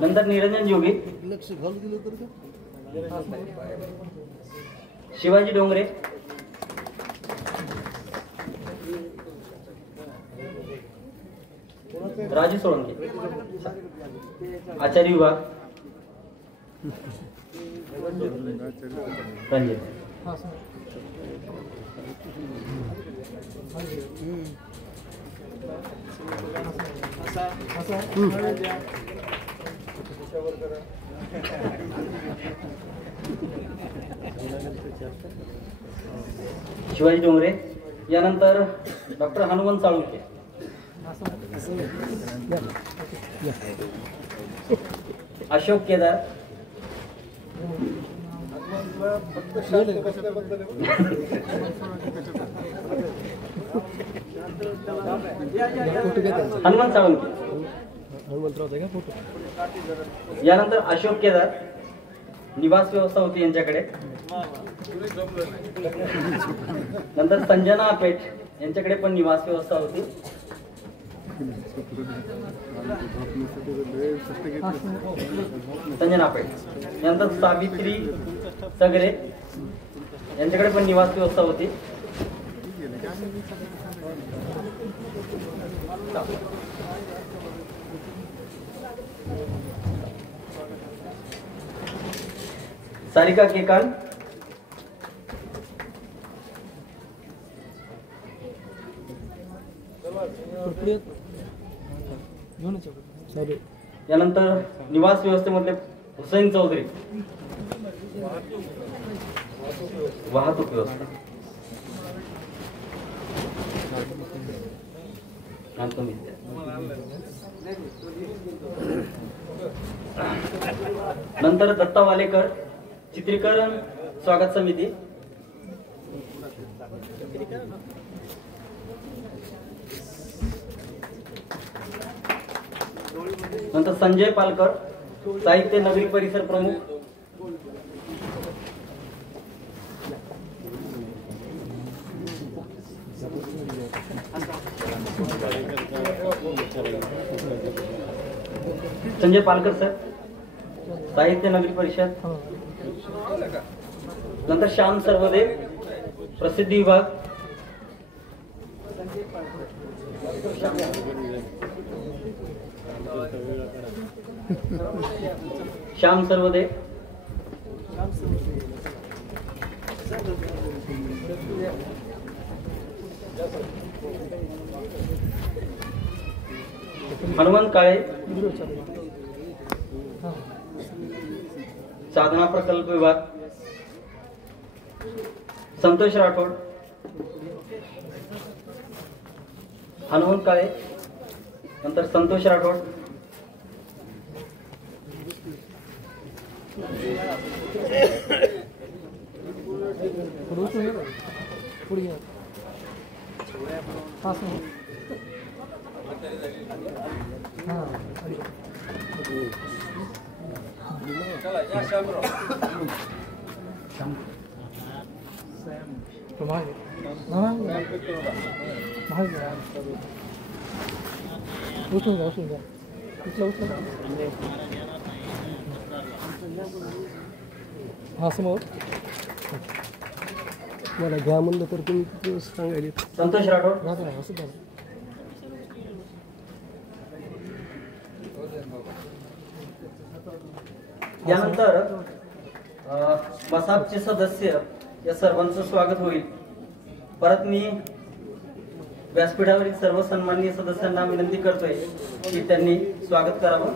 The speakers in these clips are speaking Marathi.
नंतर निरंजन जोगी, शिवाजी डोंगरे, राजू सोळंके, आचार्य विभाग रंजित, शिवाजी डोंगरे, यानंतर डॉक्टर हनुमंत साळुंखे, अशोक केदार, हनुमंत साळुंखे, यानंतर अशोक केदार, निवास व्यवस्था होती यांच्याकडे. नंतर संजना पेठ यांच्याकडे पण निवास व्यवस्था होती. संजना पेठ, यानंतर सावित्री सगरे यांच्याकडे पण निवास व्यवस्था होती. सारिका केकाल, यानंतर निवास व्यवस्थेमधले हुसैन चौधरी, वाहतूक व्यवस्था, नंतर दत्ता वालेकर, चित्रीकरण स्वागत समिती, नंतर संजय पालकर, साहित्य नगरी परिसर प्रमुख, संजय पालकर सर, साहित्य नगरी परिषद. नंतर श्याम सर्वदे, प्रसिद्धी विभाग, श्याम सर्वदे, हनुमंत काळे, साधना प्रकल्प विभाग, संतोष राठोड, हनुमंत काळे, नंतर संतोष राठोड, समोर मला घ्या म्हणलं तर तुम्ही सांगायले. संतोष राठोड, यानंतर मसापचे सदस्य या सर्वांचं स्वागत होईल. परत मी व्यासपीठावरील सर्व सन्माननीय सदस्यांना विनंती करतोय की त्यांनी स्वागत करावं.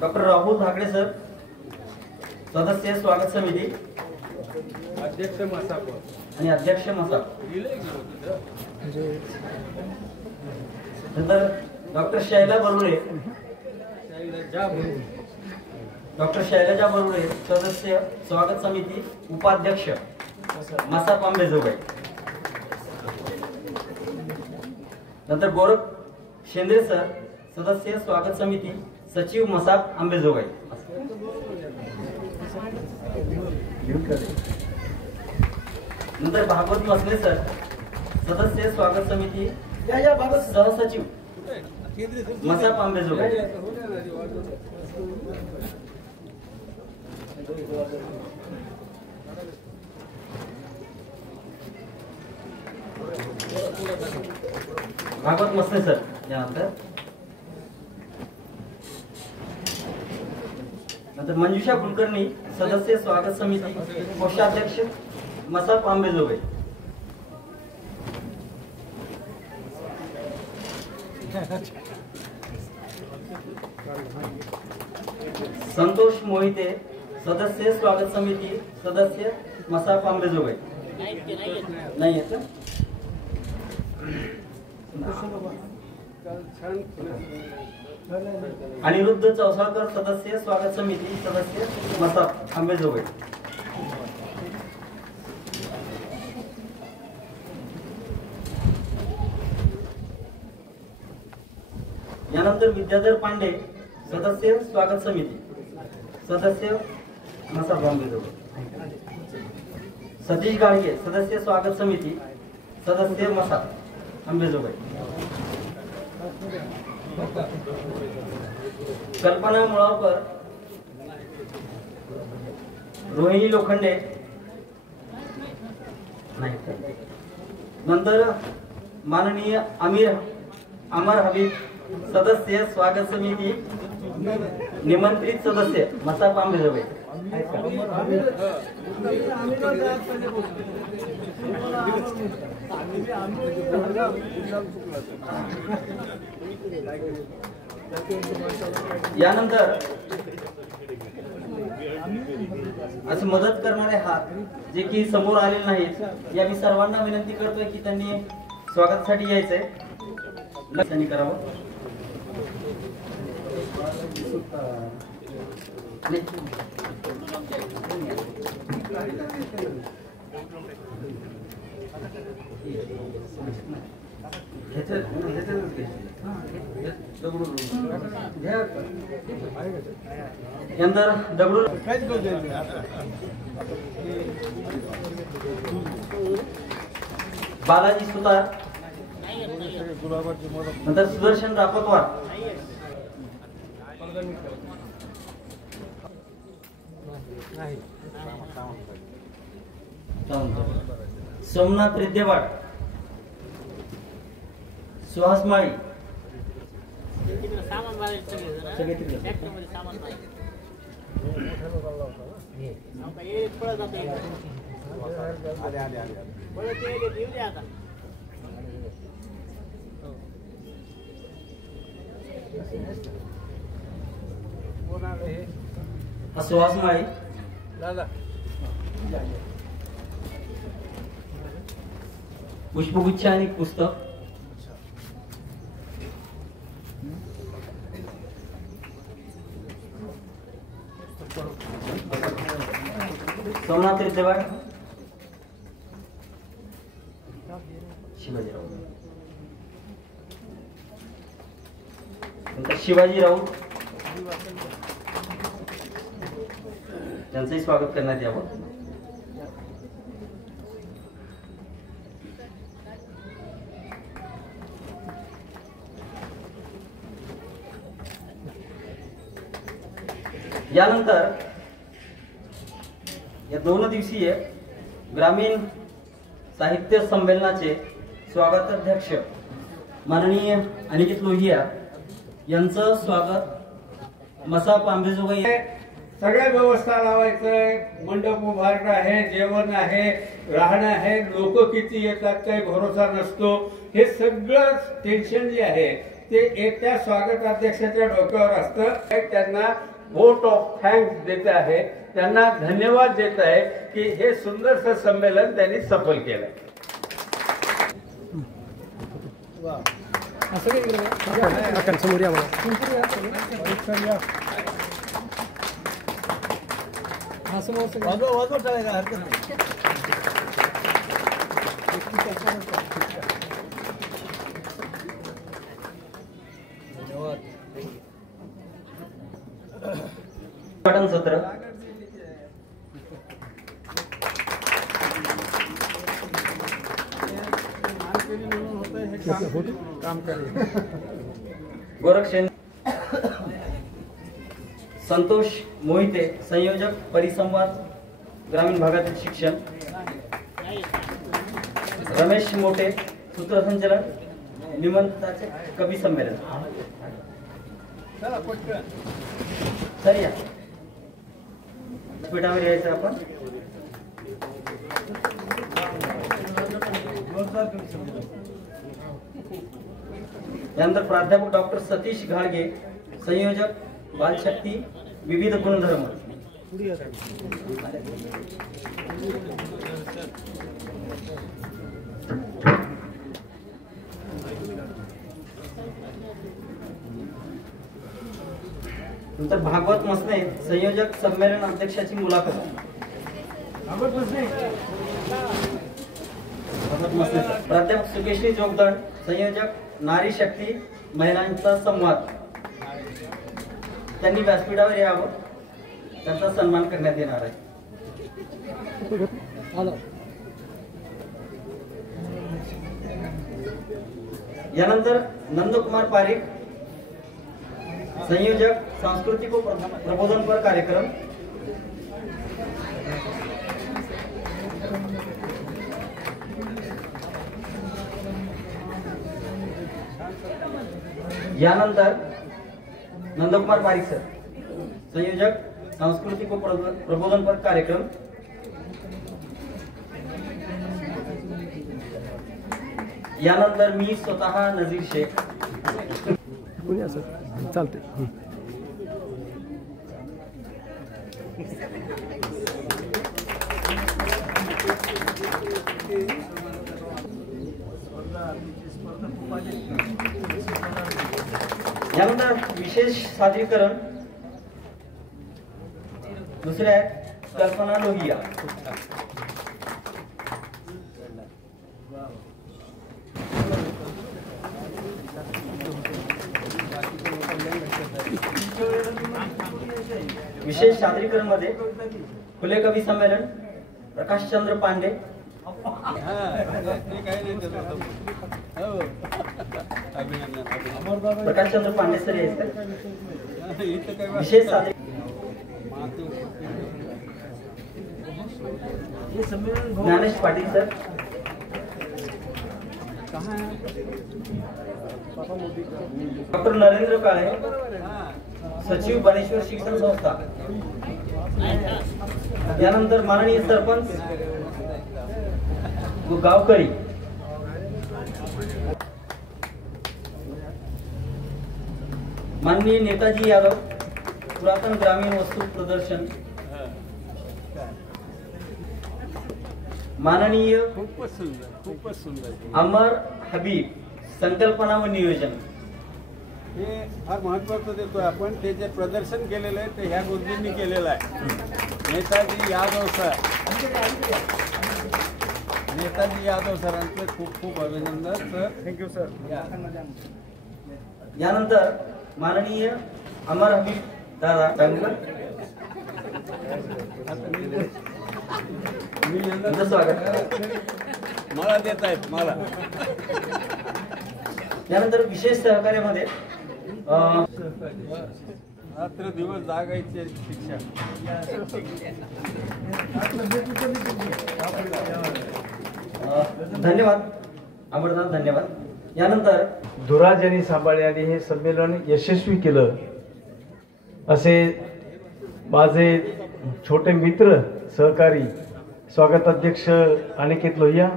डॉक्टर राहुल धाकडे सर, सदस्य स्वागत समिती, अध्यक्ष मसाप आणि अध्यक्ष मसाप. नंतर डॉक्टर शैला बरुळे, डॉक्टर शैलजा बरुळे, सदस्य स्वागत समिती, उपाध्यक्ष मसाप आंबेजोगाई. नंतर गोरख शेंद्रे सर, सदस्य स्वागत समिती, सचिव मसाप आंबेजोगाई. नंतर भागवत मसले सर, सदस्य स्वागत समिती सहसचिव मसाप आंबेजोगाई. भागवत मसले सर यानंतर. नंतर मंजुषा कुलकर्णी, सदस्य स्वागत समिती कोषाध्यक्ष मसाप आंबेजोगाई. संतोष मोहिते, सदस्य स्वागत समिती सदस्य मसाप आंबेजोगाई. नाही येत. अनिरुद्ध चौसाळकर, सदस्य स्वागत समिती सदस्य मसाप आंबेजोगाई. यानंतर विद्याधर पांडे, सदस्य स्वागत समिती सदस्य मसाप आंबेजोगाई. सतीश गाडगे, सदस्य स्वागत समिती सदस्य मसाप आंबेजोगाई. कल्पना मुळावकर, रोहिणी लोखंडे नाही. नंतर माननीय अमर हबीब, सदस्य स्वागत समिती निमंत्रित सदस्य मसाप आंबेजोगाई. यानंतर असे मदत करणारे हात जे की समोर आलेले नाहीत, या मी सर्वांना विनंती करतोय की त्यांनी स्वागतासाठी यायचंय. लक्षाने करावं. नंतर दगडू बालाजी सुतार, नंतर सुदर्शन रापतवार. सोमनाथ रिद्देवाड, सुहास माळी. सुहास माळी. पुष्पगुच्छ आणि पुस्तक. सोमनाथ रिद्देवाड, शिवाजीराव. नंतर शिवाजी राऊत, त्यांचंही स्वागत करण्यात यावं. यानंतर या 2 दिवसीय ग्रामीण साहित्य संमेलनाचे स्वागताध्यक्ष माननीय अनिकेत लोहिया यांचं स्वागत मसाप आंबेजोगाई. सगळ्या व्यवस्था लावायचंय, मंडप उभारणं आहे, जेवण आहे, राहणं आहे, लोक किती येतात काही भरोसा नसतो. हे सगळं टेन्शन जे आहे ते एकट्या स्वागताध्यक्षाच्या डोक्यावर असतं. त्यांना व्होट ऑफ थँक्स देत आहे, त्यांना धन्यवाद देत आहे की हे सुंदरसं संमेलन त्यांनी सफल केलं. समोर या मला. हा समोर वाजव चालेल, हरकत नाही. उद्घाटन सत्र काम करे गोरक्षेन संतोष मोहिते संयोजक परिसंवाद ग्रामीण भागातील शिक्षण, रमेश मोठे सूत्रसंचालन निमंत्रणाचे कवी संमेलन। सर या पीठावर यायचं आपण। यानंतर प्राध्यापक डॉक्टर सतीश घाडगे संयोजक बालशक्ती विविध गुणधर्म। नंतर भागवत मसने संयोजक संमेलन अध्यक्षाची मुलाखत। प्राध्यापक सुकेश्री जोगदंड संयोजक नारी शक्ती महिलांचा संवाद। त्यांनी व्यासपीठावर यावं, त्यांचा सन्मान करण्यात येणार आहे। यानंतर नंदकुमार पारिक संयोजक सांस्कृतिक व प्रबोधनपर कार्यक्रम। यानंतर नंदकुमार पारिक सर संयोजक सांस्कृतिक व प्रबोधनपर कार्यक्रम। यानंतर मी स्वतः नजीर शेख। चालते यानंतर विशेष सादरीकरण दुसरे आहेत कल्पना लोहिया। विशेष सादरीकरण मध्ये खुले कवी संमेलन प्रकाशचंद्र पांडे। प्रकाशचंद्र पांडे सर विशेष ज्ञानेश पाटील सर। डॉक्टर नरेंद्र काळे सचिव बालेश्वर शिक्षण संस्था। यानंतर माननीय सरपंच व गावकरी। माननीय नेताजी यादव पुरातन ग्रामीण वस्तू प्रदर्शन। माननीय खूपच सुंदर अमर हबीब संकल्पना व नियोजन। हे फार महत्वाचं देतोय आपण। ते जे प्रदर्शन केलेलं आहे ते ह्या गुरुजींनी केलेलं आहे। नेताजी यादव सर, नेताजी यादव सरांचे खूप खूप अभिनंदन सर। Thank you sir. यानंतर माननीय अमर हबीब दादा चांगलं स्वागत मला देत आहेत मला। यानंतर विशेष सहकार्यामध्ये रात्र दिवस जागायचे शिक्षा। धन्यवाद अमरनाथ, धन्यवाद। यानंतर धुराज यांनी सांभाळले आणि हे संमेलन यशस्वी केलं असे माझे छोटे मित्र सहकारी स्वागताध्यक्ष अनिकेत लोहिया,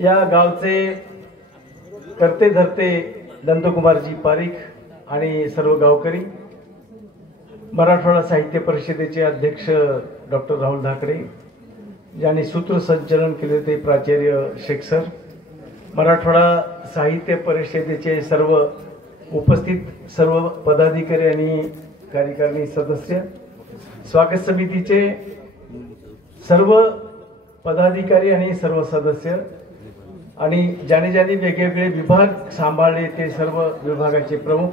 या गावचे करते धरते नंदकुमारजी पारिक आणि सर्व गावकरी, मराठवाडा साहित्य परिषदेचे अध्यक्ष डॉक्टर राहुल धाकडे, ज्यांनी सूत्रसंचलन केले ते प्राचार्य शेख सर, मराठवाडा साहित्य परिषदेचे सर्व उपस्थित सर्व पदाधिकारी आणि कार्यकारिणी सदस्य, स्वागत समितीचे सर्व पदाधिकारी आणि सर्व सदस्य आणि ज्याने ज्याने वेगवेगळे विभाग सांभाळले ते सर्व विभागाचे प्रमुख,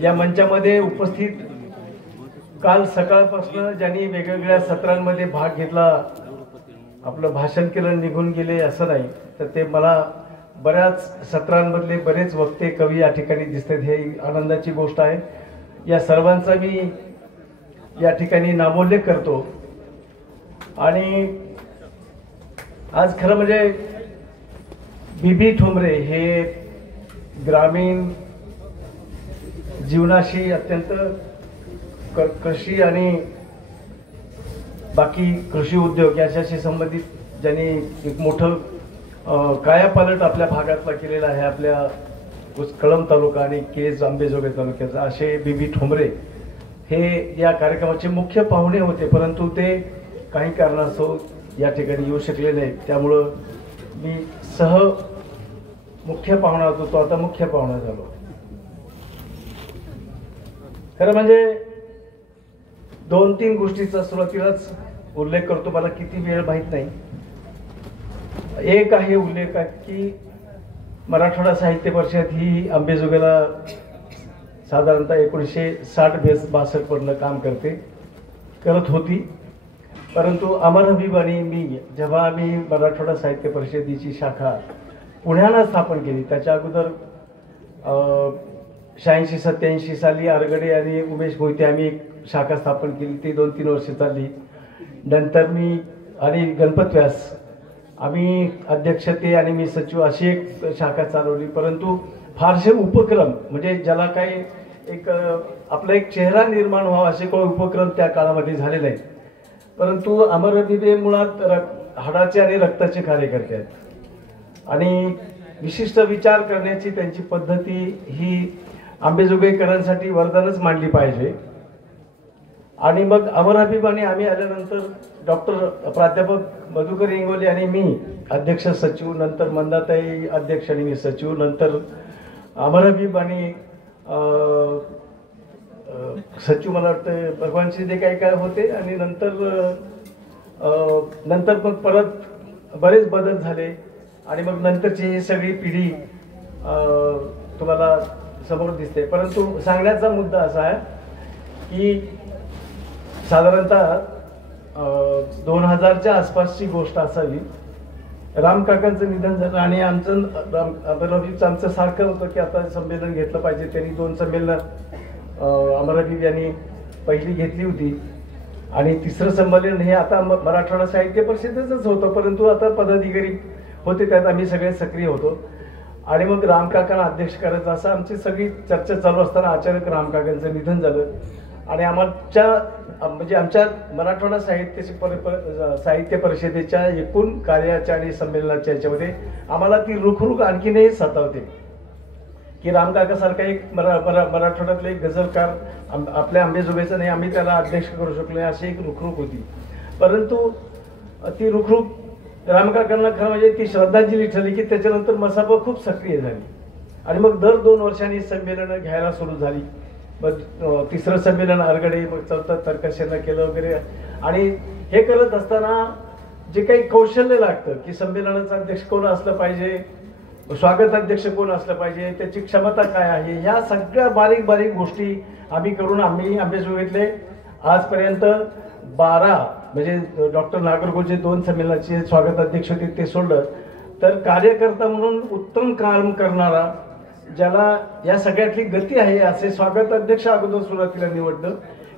या मंचामध्ये उपस्थित काल सकाळपासून ज्यांनी वेगवेगळ्या सत्रांमध्ये भाग घेतला आपलं भाषण केलं निघून गेले असं नाही, तर ते मला बऱ्याच सत्रांमधले बरेच वक्ते कवी या ठिकाणी दिसतात. हे आनंदाची गोष्ट आहे. या सर्वांचा मी या ठिकाणी नामोल्लेख करतो. आणि आज खरं म्हणजे बीबी ठोंबरे हे ग्रामीण जीवनाशी अत्यंत कृषी आणि बाकी कृषी उद्योग याच्याशी संबंधित ज्यांनी एक मोठं कायापालट आपल्या भागातला केलेला आहे, आपल्या कळंब तालुका आणि केज आंबेजोगाई तालुक्याचा, असे बीबी ठोंबरे हे या कार्यक्रमाचे मुख्य पाहुणे होते. परंतु ते काही कारणास्तव या ठिकाणी येऊ शकले नाही. त्यामुळं मी मुख्य पाहुणा होतो, तो आता मुख्य पाहुणा झालो. खरं म्हणजे 2-3 गोष्टीचा सुरुवातीलाच उल्लेख करतो, मला किती वेळ माहीत नाही. एक आहे उल्लेख की मराठवाडा साहित्य परिषद ही अंबेजोगाईला साधारणतः 1960-62 पर्यंत काम करत होती. परंतु अमर हबीब आणि मी जेव्हा आम्ही मराठवाडा साहित्य परिषदेची शाखा पुण्याला स्थापन केली, त्याच्या अगोदर 86-87 साली आरगडे आणि उमेश मोहिते आम्ही एक शाखा स्थापन केली. ती 2-3 वर्ष चालली. नंतर मी आणि गणपत व्यास आम्ही अध्यक्ष ते आणि मी सचिव अशी एक शाखा चालवली. परंतु फारसे उपक्रम म्हणजे ज्याला काही एक आपला एक चेहरा निर्माण व्हावा असे काही उपक्रम त्या काळामध्ये झाले नाहीत. परंतु अमर हबीब हे मुळात हाडाचे आणि रक्ताचे कार्यकर्ते आहेत आणि विशिष्ट विचार करण्याची त्यांची पद्धती ही आंबेजोगाईकरांसाठी वरदानच मानली पाहिजे. आणि मग अमर हबीब आणि आम्ही आल्यानंतर डॉक्टर प्राध्यापक मधुकर इंगोले आणि मी अध्यक्ष सचिव, नंतर मंदाताई अध्यक्ष आणि मी सचिव, नंतर अमर हबीब आणि सचिव मला वाटतं भगवानशी ते काय होते. आणि नंतर मग परत बरेच बदल झाले आणि मग नंतरची ही सगळी पिढी तुम्हाला समोर दिसते. परंतु सांगण्याचा मुद्दा असा आहे की साधारणतः 2000च्या आसपासची गोष्ट असावी. रामकाकांचं निधन झालं आणि अमर हबीबचं आमचं सारखं होतं की आता संमेलन घेतलं पाहिजे. त्यांनी 2 संमेलनं अमर हबीब यांनी पहिली घेतली होती आणि 3रं संमेलन हे आता मराठवाडा साहित्य परिषदेचंच होतं. परंतु आता पदाधिकारी होते, त्यात आम्ही सगळे सक्रिय होतो. आणि मग रामकाकांना अध्यक्ष करायचं असं आमची सगळी चर्चा चालू असताना अचानक रामकाकांचं निधन झालं आणि आमच्या मराठवाडा साहित्य परिषदेच्या एकूण कार्याच्या आणि संमेलनाच्या याच्यामध्ये आम्हाला ती रुखरुख आणखीनही सतावते की रामकाकासारखा एक मराठवाड्यातले एक गझलकार आपल्या आंबेजोगाईचा नाही, आम्ही त्याला अध्यक्ष करू शकलो नाही, अशी एक रुखरुख होती. परंतु ती रुखरुख रामकाकांना खरं म्हणजे ती श्रद्धांजली ठरली की त्याच्यानंतर मसापा खूप सक्रिय झाली आणि मग दर 2 वर्षांनी संमेलनं घ्यायला सुरू झाली. मग 3रं संमेलन आरगडे, मग 4थं तर्कशेनं केलं वगैरे. आणि हे करत असताना जे काही कौशल्य लागतं की संमेलनाचा अध्यक्ष कोण असलं पाहिजे, स्वागत अध्यक्ष कोण असलं पाहिजे, त्याची क्षमता काय आहे, ह्या सगळ्या बारीक गोष्टी आम्ही करून आम्ही आंबेजोगाईतले आजपर्यंत 12 म्हणजे डॉक्टर नागरगोजे 2 संमेलनाचे स्वागत अध्यक्ष होते ते सोडलं तर कार्यकर्ता म्हणून उत्तम काम करणारा ज्याला या सगळ्यातली गती आहे असे स्वागत अध्यक्ष अगोदर सुरुवातीला निवडलं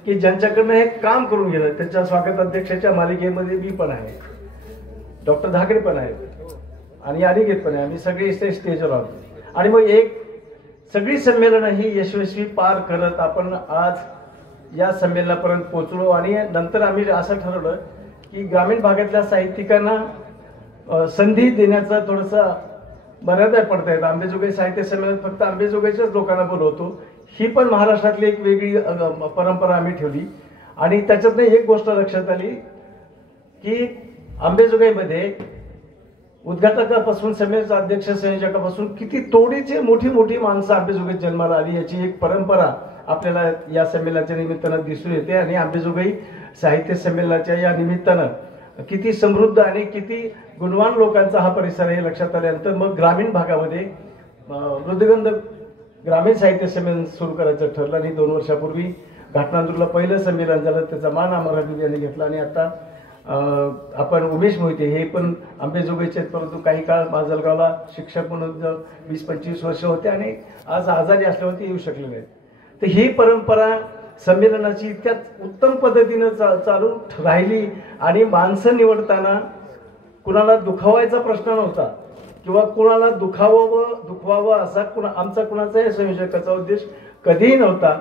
की ज्यांच्याकडनं हे काम करून गेलं. त्याच्या स्वागत अध्यक्षाच्या मालिकेमध्ये मी पण आहे, डॉक्टर धाकडे पण आहेत आणि अनिकेत पण आहे. आम्ही सगळे स्टेजवर आहोत आणि मग एक सगळी संमेलनं ही यशस्वी पार करत आपण आज या संमेलनापर्यंत पोहोचलो. आणि नंतर आम्ही असं ठरवलं की ग्रामीण भागातल्या साहित्यिकांना संधी देण्याचा थोडासा मर्यादा पडतायत. आंबेजोगाई साहित्य संमेलनात फक्त आंबेजोगाईच्याच लोकांना बोलवतो, ही पण महाराष्ट्रातली एक वेगळी परंपरा आम्ही ठेवली. आणि त्याच्यातनं एक गोष्ट लक्षात आली की आंबेजोगाईमध्ये उद्घाटकापासून संमेलनाचा अध्यक्ष संयोजकापासून किती तोडीचे मोठी माणसं आंबेजोगाईत जन्माला आली याची एक परंपरा आपल्याला या संमेलनाच्या निमित्तानं दिसून येते. आणि आंबेजोगाई साहित्य संमेलनाच्या या निमित्तानं किती समृद्ध आणि किती गुणवान लोकांचा हा परिसर हे लक्षात आल्यानंतर मग ग्रामीण भागामध्ये मृदुगंध ग्रामीण साहित्य संमेलन सुरू करायचं ठरलं. आणि 2 वर्षापूर्वी घाटनांदूरला पहिलं संमेलन झालं, त्याचा मान अमर हबीब यांनी घेतला आणि आता आपण उमेश मोहिते हे पण आंबेजोगाईचे आहेत, परंतु काही काळ माजलगावला शिक्षक म्हणून 20-25 वर्ष होते आणि आज आजारी असल्यामुळे ते येऊ शकले नाहीत. तर ही परंपरा संमेलनाची इतक्यात उत्तम पद्धतीनं चालू राहिली आणि माणसं निवडताना कुणाला दुखावायचा प्रश्न नव्हता किंवा कुणाला दुखवावं असा आमचा कुणाचाही संयोजकाचा उद्देश कधीही नव्हता.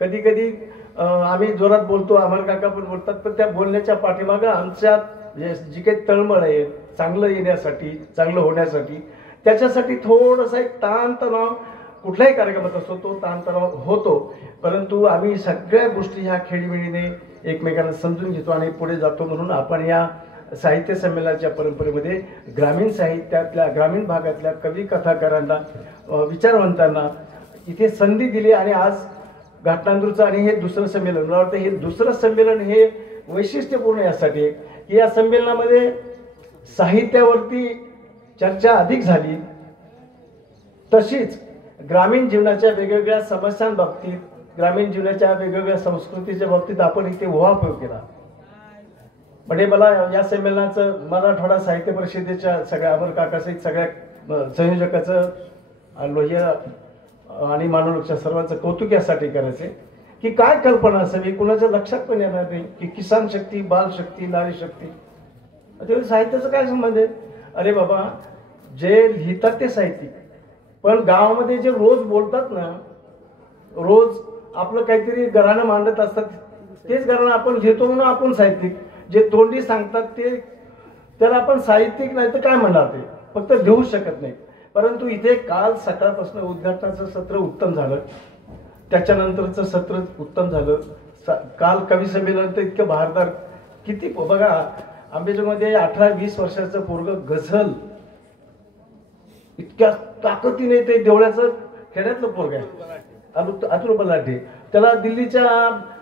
कधी कधी आम्ही जोरात बोलतो, अमर काका पण बोलतात, पण त्या बोलण्याच्या पाठीमागं आमच्यात जी काही तळमळ आहे चांगलं येण्यासाठी, चांगलं होण्यासाठी, त्याच्यासाठी थोडासा एक ताणतणाव कुठल्याही कार्यक्रमात असतो, तो ताणतणाव होतो. परंतु आम्ही सगळ्या गोष्टी ह्या खेळीमेळीने एकमेकांना समजून घेतो आणि पुढे जातो. म्हणून आपण या साहित्य संमेलनाच्या परंपरेमध्ये ग्रामीण साहित्यातल्या, ग्रामीण भागातल्या कवी कथाकारांना, विचारवंतांना इथे संधी दिली आणि आज घाटनांदूरचं आणि हे दुसरं संमेलन, मला वाटतं हे दुसरं संमेलन हे वैशिष्ट्यपूर्ण यासाठी आहे की या संमेलनामध्ये साहित्यावरती चर्चा अधिक झाली, तशीच ग्रामीण जीवनाच्या वेगवेगळ्या समस्यांबाबतीत, ग्रामीण जीवनाच्या वेगवेगळ्या संस्कृतीच्या बाबतीत आपण इथे उहापोह केला. म्हणजे मला या संमेलनाचं, मराठवाडा साहित्य परिषदेच्या सगळ्या अमर काकासहित सगळ्या संयोजकाचं, लोहिया आणि मानवच्या सर्वांचं कौतुक यासाठी करायचे की काय कल्पना असावी, कुणाच्या लक्षात पण येणार नाही की किसान शक्ती, बाल शक्ती, नारी शक्ती, तेव्हा साहित्याचं काय संबंध आहे. अरे बाबा, जे लिहितात ते साहित्यिक, पण गावामध्ये जे रोज बोलतात ना, रोज आपलं काहीतरी घराणं मांडत असतात, तेच घराणं आपण लिहितो म्हणून आपण साहित्यिक. जे तोंडी सांगतात ते त्याला आपण साहित्यिक नाही तर काय म्हणणार, ते फक्त लिहू शकत नाही. परंतु इथे काल सकाळपासून उद्घाटनाचं सत्र उत्तम झालं, त्याच्यानंतरचं सत्र उत्तम झालं. काल कवी संमेलन तर इतकं बहारदार, किती बघा, आंबेजोगाईमध्ये 18-20 वर्षाचं पोरगं गझल इतक्या ताकदीने, ते देवळ्याचं खेड्यातलं पोरग आहे अतुल बलाढ्य, त्याला दिल्लीच्या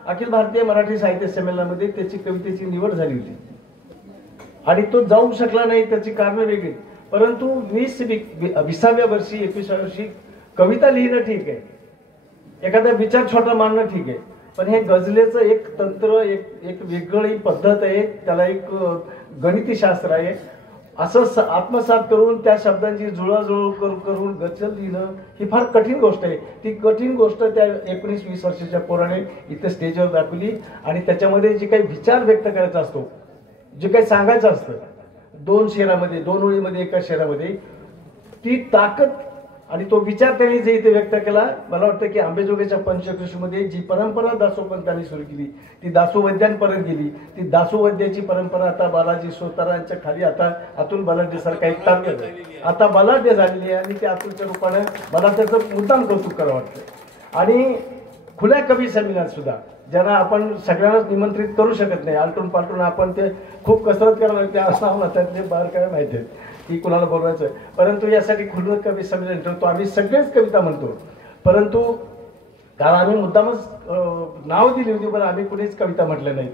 अखिल भारतीय मराठी साहित्य संमेलनामध्ये त्याची कवितेची निवड झाली होती आणि तो जाऊ शकला नाही, त्याची कारणं वेगळी. परंतु 20व्या वर्षी 21व्या वर्षी कविता लिहिणं ठीक आहे, एखादा विचार छोटा मांडणं ठीक आहे, पण हे गझलेचं एक तंत्र, एक वेगळी पद्धत आहे, त्याला एक गणितीशास्त्र आहे. असं आत्मसात करून त्या शब्दांची जुळाजुळव करून गझल लिहिणं ही फार कठीण गोष्ट आहे. ती कठीण गोष्ट त्या 19-20 वर्षाच्या पोराने इथे स्टेजवर दाखवली आणि त्याच्यामध्ये जे काही विचार व्यक्त करायचा असतो, जे काही सांगायचं असतं 2 शेरामध्ये, 2 ओळीमध्ये, एका शेरामध्ये, ती ताकद आणि तो विचार त्यांनी जे इथे व्यक्त केला. मला वाटतं की आंबेजोगाईच्या पंचकृषीमध्ये जी परंपरा दासोपंतांनी सुरू केली ती दासोवैद्यांपर्यंत गेली. ती दासोवैद्याची परंपरा आता बालाजी सोतारांच्या खाली आता अतुल बलाढ्य सारखा एक ताकद आता बलाढ्य झालेली आहे आणि त्या अतुलच्या रूपाने मला त्याचं मुद्दाम कौतुक करावं वाटतं. आणि खुल्या कवी संमेलनात सुद्धा ज्यांना आपण सगळ्यांनाच निमंत्रित करू शकत नाही, आलटून पालटून आपण ते खूप कसरत करायला लागते, असं त्यातले बाहेर काय माहिती आहे की कुणाला बोलवायचं आहे. परंतु यासाठी खुलं कवी संमेलन ठेवतो आम्ही, सगळेच कविता म्हणतो. परंतु कारण आम्ही मुद्दामच नाव दिली होती, पण आम्ही कुणीच कविता म्हटल्या नाही.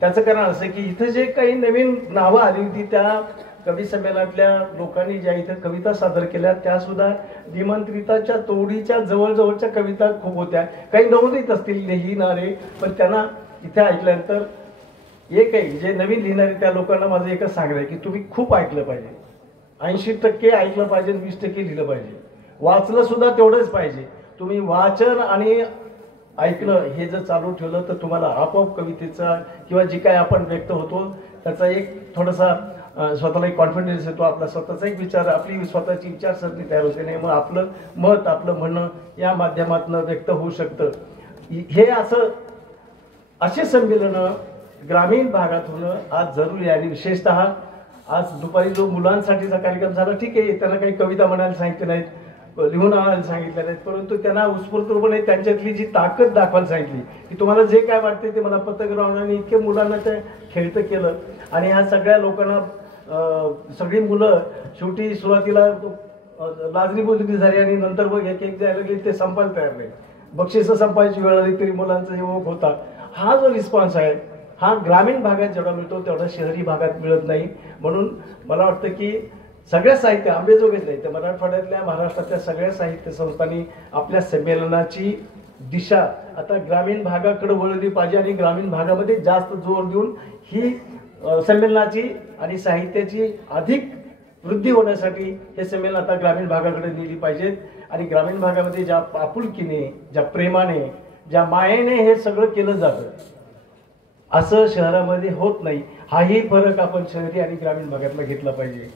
त्याचं कारण असं की इथं जे काही नवीन नावं आली होती त्या कवी संमेलनातल्या लोकांनी ज्या इथं कविता सादर केल्या त्या सुद्धा निमंत्रिताच्या तोडीच्या जवळजवळच्या कविता खूप होत्या. काही नवोदित असतील लिहिणारे, पण त्यांना इथे ऐकल्यानंतर एक आहे जे नवीन लिहिणारे त्या लोकांना माझं एकच सांगणं आहे की तुम्ही खूप ऐकलं पाहिजे, 80% ऐकलं पाहिजे, 20% लिहिलं पाहिजे, वाचलं सुद्धा तेवढंच पाहिजे. तुम्ही वाचन आणि ऐकणं हे जर चालू ठेवलं तर तुम्हाला आपोआप कवितेचा किंवा जी काय आपण व्यक्त होतो त्याचा एक थोडासा स्वतःला एक कॉन्फिडन्स येतो, आपला स्वतःचा एक विचार, आपली स्वतःची विचारसरणी तयार होते नाही, मग आपलं मत, आपलं म्हणणं या माध्यमातून व्यक्त होऊ शकतं. हे असं असे संमेलनं ग्रामीण भागात होणं आज जरुरी आहे. आणि विशेषतः आज दुपारी जो मुलांसाठीचा कार्यक्रम झाला, ठीक आहे, त्यांना काही कविता म्हणायला सांगितले नाहीत, लिहून आणायला सांगितले नाहीत, परंतु त्यांना उत्स्फूर्तपणे त्यांच्यातली जी ताकद दाखवायला सांगितली की तुम्हाला जे काय वाटते ते मला पथग्रहणाने इतके मुलांना ते खेळतं केलं. आणि ह्या सगळ्या लोकांना सगळी मुलं शेवटी सुरुवातीला लाजणी बोलती झाली आणि नंतर मग एक एक जायला गेली, ते संपायला तयार नाही, बक्षिसं संपायची वेळ आली तरी मुलांचा ओघ होता. हा जो रिस्पॉन्स आहे हा ग्रामीण भागात जेवढा मिळतो तेवढा शहरी भागात मिळत नाही. म्हणून मला वाटतं की सगळ्या साहित्य आंबेजोगाईच नाही तर मराठवाड्यातल्या, महाराष्ट्रातल्या सगळ्या साहित्य संस्थांनी आपल्या संमेलनाची दिशा आता ग्रामीण भागाकडे वळवली पाहिजे आणि ग्रामीण भागामध्ये जास्त जोर देऊन ही संमेलनाची आणि साहित्याची अधिक वृद्धी होण्यासाठी हे संमेलन आता ग्रामीण भागाकडे नेली पाहिजेत आणि ग्रामीण भागामध्ये ज्या आपुलकीने, ज्या प्रेमाने, ज्या मायेने हे सगळं केलं जातं असं शहरामध्ये होत नाही. हाही फरक आपण शहरी आणि ग्रामीण भागातला घेतला पाहिजे.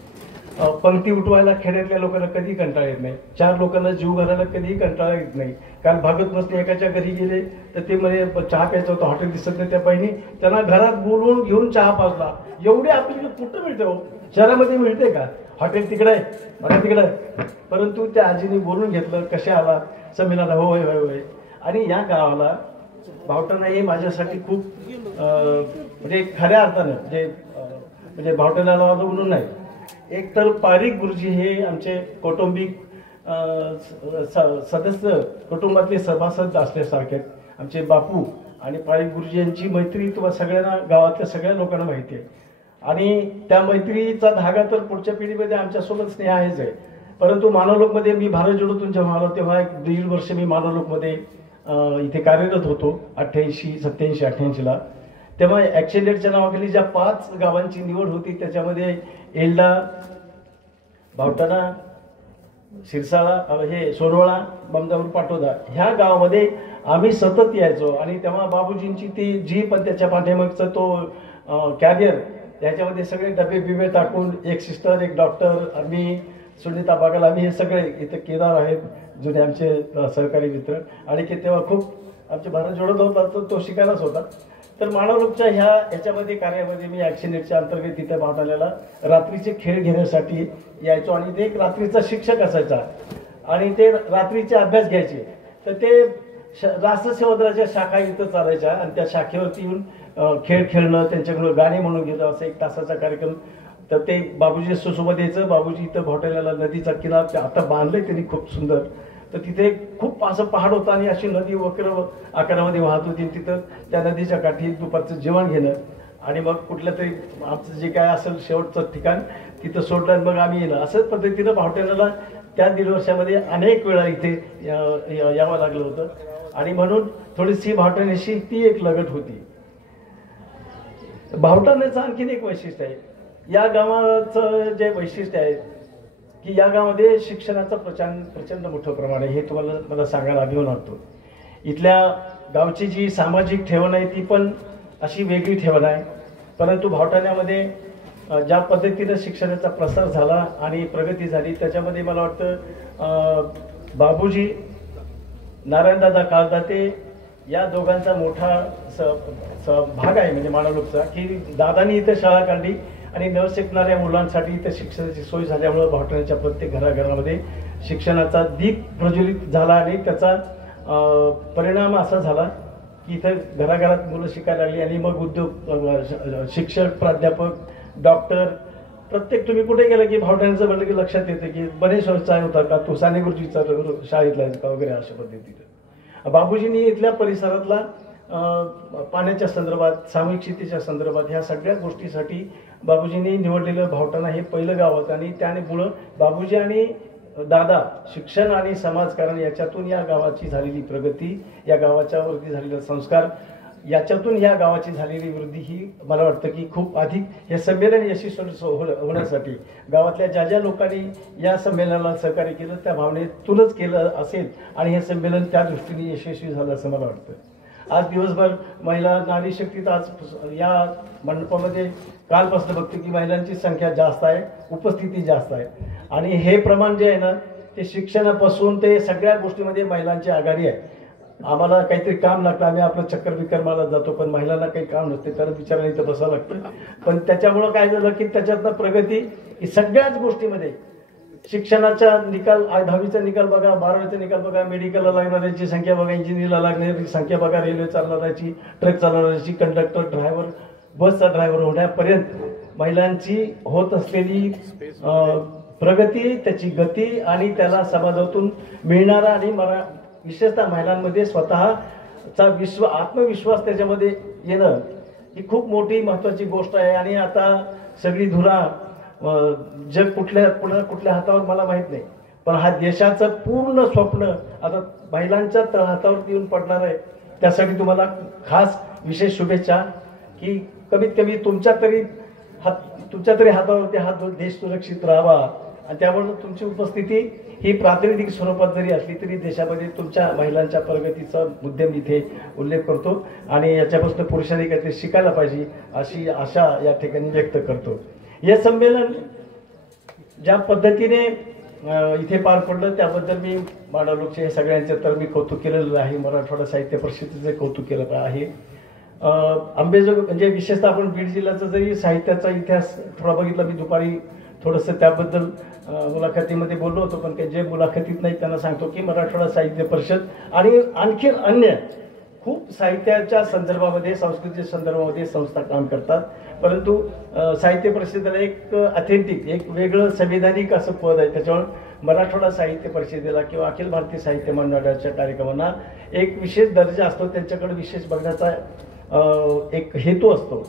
पंक्ती उठवायला खेड्यातल्या लोकांना कधी कंटाळा येत नाही, 4 लोकांना जीव घालायला कधीही कंटाळा येत नाही. कारण भागत नसले एकाच्या घरी गेले तर ते म्हणजे चहा प्यायचं होतं, हॉटेल दिसत नाही त्या पाहिजे त्यांना घरात बोलवून घेऊन चहा पाजला. एवढी आपली कुठं मिळते हो, शहरामध्ये मिळते का? हॉटेल तिकडे आहे, बघा तिकडे आहे. परंतु त्या आजीने बोलून घेतलं, कसे आला संमेलनाला, होय होय होय. आणि या गावाला भावटाणा हे माझ्यासाठी खूप म्हणजे खऱ्या अर्थानं म्हणजे भावटाण्याला म्हणून नाही, एक तर पारिक गुरुजी हे आमचे कौटुंबिक सदस्य, कुटुंबातले सभासद असल्यासारखे आमचे बापू. आणि पारिक गुरुजी यांची मैत्री तुम्हाला सगळ्यांना, गावातल्या सगळ्या लोकांना माहिती आहे. आणि त्या मैत्रीचा धागा तर पुढच्या पिढीमध्ये आमच्यासोबत स्नेह आहेच आहे. परंतु मानवलोकमध्ये मी भारत जोडोतून जेव्हा आलो तेव्हा 1.5 वर्ष मी मानवलोकमध्ये इथे कार्यरत होतो 88, 87, 88ला. तेव्हा ॲक्सिडेंटच्या नावाखाली ज्या 5 गावांची निवड होती त्याच्यामध्ये एल्डा, भावटाणा, शिरसाळा, हे सोनवळा, बमजापूर, पाटोदा ह्या गावामध्ये आम्ही सतत यायचो. आणि तेव्हा बाबूजींची ती जीप आणि त्याच्या पाठीमागचा तो कॅरियर, त्याच्यामध्ये सगळे डबे बिबे टाकून, एक सिस्टर, एक डॉक्टर, आम्ही, सुनीता बागल, आम्ही हे सगळे इथे केदार आहेत जुने आमचे सहकारी मित्र. आणि की तेव्हा खूप आमचे भारत जोडत होता तर तो शिकायलाच होता. तर मानवलोकच्या ह्याच्यामध्ये कार्यामध्ये मी ॲक्सिडेंटच्या अंतर्गत तिथे भावटाण्याला रात्रीचे खेळ घेण्यासाठी यायचो. आणि ते एक रात्रीचा शिक्षक असायचा आणि ते रात्रीचे अभ्यास घ्यायचे. तर ते राष्ट्रसेवादलाच्या शाखा इथं चालायच्या आणि त्या शाखेवरती येऊन खेळ खेळणं, त्यांच्याकडून गाणे म्हणून घेणं, असं 1 तासाचा कार्यक्रम. तर ते बाबूजी सोबत यायचं. बाबूजी इथं भावटाण्याला नदीचा किनार आता बांधलंय त्यांनी खूप सुंदर. तर तिथे खूप असं पहाड होतं आणि अशी नदी वक्र आकारामध्ये वाहत होती. तिथं त्या नदीच्या काठी दुपारचं जेवण घेणं आणि मग कुठलं तरी आमचं जे काय असेल शेवटचं ठिकाण तिथं सोडलं आणि मग आम्ही येणं. असंच पद्धतीनं भावटाण्याला त्या 1.5 वर्षामध्ये अनेक वेळा इथे यावं लागलं होतं. आणि म्हणून थोडीशी भावटाण्याशी ती एक लगट होती. भावटाण्याचं आणखीन एक वैशिष्ट्य आहे. या गावाचं जे वैशिष्ट्य आहे की या गावामध्ये शिक्षणाचं प्रचंड मोठं प्रमाण आहे. हे तुम्हाला मला सांगायला अभिमान वाटतो. इथल्या गावची जी सामाजिक ठेवण आहे ती पण अशी वेगळी ठेवण आहे. परंतु भावटाण्यामध्ये ज्या पद्धतीनं शिक्षणाचा प्रसार झाला आणि प्रगती झाली त्याच्यामध्ये मला वाटतं बाबूजी, नारायणदादा काळदाते या दोघांचा मोठा भाग आहे. म्हणजे मानवलोकचा की दादांनी इथं शाळा काढली आणि न शिकणाऱ्या मुलांसाठी इथं शिक्षणाची सोय झाल्यामुळं भावटाण्याच्या प्रत्येक घराघरामध्ये शिक्षणाचा दीप प्रज्वलित झाला. आणि त्याचा परिणाम असा झाला की इथं घराघरात मुलं शिकायला लागली आणि मग उद्योग, शिक्षक, प्राध्यापक, डॉक्टर, प्रत्येक तुम्ही कुठे गेलं की भावटाण्याचं म्हटलं की लक्षात येतं की बनेश्वरचा होता का, तो साने गुरुजीचा शाळेतला का वगैरे अशा पद्धतीनं. बाबूजींनी इथल्या परिसरातला पाण्याच्या संदर्भात, सामूहिक शेतीच्या संदर्भात ह्या सगळ्या गोष्टीसाठी बाबूजींनी निवडलेलं भावटाणा हे पहिलं गाव होतं. आणि त्यामुळं बाबूजी आणि दादा शिक्षण आणि समाजकारण याच्यातून या गावाची झालेली प्रगती, या गावाच्या वरती झालेला संस्कार, याच्यातून या गावाची झालेली वृद्धी ही मला वाटतं की खूप अधिक हे संमेलन यशस्वी होण्यासाठी गावातल्या ज्या ज्या लोकांनी या संमेलनाला सहकार्य केलं त्या भावनेतूनच केलं असेल आणि हे संमेलन त्या दृष्टीने यशस्वी झालं असं मला वाटतं. आज दिवसभर महिला, नारी शक्तीत आज या मंडपामध्ये कालपासून बघतो की महिलांची संख्या जास्त आहे, उपस्थिती जास्त आहे. आणि हे प्रमाण जे आहे ना ते शिक्षणापासून ते सगळ्या गोष्टीमध्ये महिलांची आघाडी आहे. आम्हाला काहीतरी काम लागतं, आम्ही आपलं चक्कर बिक्कर मारत जातो, पण महिलांना काही काम नसते, त्याला विचारायला इथं बसावं लागतं. पण त्याच्यामुळं काय झालं की त्याच्यातनं प्रगती ही सगळ्याच गोष्टीमध्ये, शिक्षणाचा निकाल, 10वीचा निकाल बघा, 12वीचा निकाल बघा, मेडिकलला लागणाऱ्यांची संख्या बघा, इंजिनिअरला लागणारी संख्या बघा, रेल्वे चालवणाऱ्याची, ट्रक चालवणाऱ्याची, कंडक्टर, ड्रायव्हर, बसचा ड्रायव्हर होण्यापर्यंत महिलांची होत असलेली प्रगती, त्याची गती आणि त्याला समाजातून मिळणारा आणि विशेषतः महिलांमध्ये स्वतःचा आत्मविश्वास त्याच्यामध्ये येणं ही खूप मोठी महत्त्वाची गोष्ट आहे. आणि आता सगळी धुरा जग कुठल्या हातावर मला माहीत नाही, पण हा देशाचं पूर्ण स्वप्न आता महिलांच्या हातावरती येऊन पडणार आहे. त्यासाठी तुम्हाला खास विशेष शुभेच्छा. की कमीत कमी तुमच्या तरी हातावरती हा देश सुरक्षित राहावा आणि त्यामुळे तुमची उपस्थिती ही प्रातिनिधिक स्वरूपात जरी असली तरी देशामध्ये तुमच्या महिलांच्या प्रगतीचा मुद्देम इथे उल्लेख करतो आणि याच्यापासून पुरुषांनी काहीतरी शिकायला पाहिजे अशी आशा या ठिकाणी व्यक्त करतो. हे संमेलन ज्या पद्धतीने इथे पार पडलं त्याबद्दल मी माडा सगळ्यांचं तर मी कौतुक केलेलं आहे. मराठवाडा साहित्य परिषदेचे कौतुक केलं आहे. अंबेजोगाई म्हणजे विशेषतः आपण बीड जिल्ह्याचा जरी साहित्याचा इतिहास थोडा बघितला, मी दुपारी थोडंसं त्याबद्दल मुलाखतीमध्ये बोललो होतो, पण काही जे मुलाखतीत नाही त्यांना सांगतो की मराठवाडा साहित्य परिषद आणि आणखी अन्य खूप साहित्याच्या संदर्भामध्ये संस्कृतीच्या संदर्भामध्ये संस्था काम करतात, परंतु साहित्य परिषदेला एक ऑथेंटिक एक वेगळं संविधानिक असं पद आहे. त्याच्यामुळे मराठवाडा साहित्य परिषदेला किंवा अखिल भारतीय साहित्य मंडळाच्या कार्यक्रमांना एक विशेष दर्जा असतो, त्यांच्याकडे विशेष बघण्याचा एक हेतू असतो.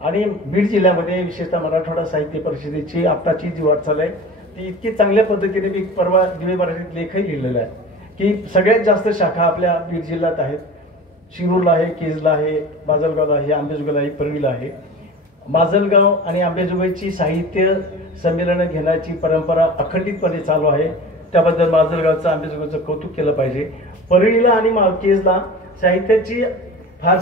आणि बीड जिल्ह्यामध्ये विशेषतः मराठवाडा साहित्य परिषदेची आत्ताची जी वाटचाल आहे ती इतकी चांगल्या पद्धतीने मी परवा दिवे मराठीत लेखही लिहिलेला आहे की सगळ्यात जास्त शाखा आपल्या बीड जिल्ह्यात आहेत. शिरूरला आहे, केजला आहे, माजलगावला आहे, आंबेजोगाईला आहे, परळीला आहे. माजलगाव आणि आंबेजोगाईची साहित्य संमेलनं घेण्याची परंपरा अखंडितपणे चालू आहे. त्याबद्दल माजलगावचं आंबेजोगाईचं कौतुक केलं पाहिजे. परळीला आणि केजला साहित्याची फार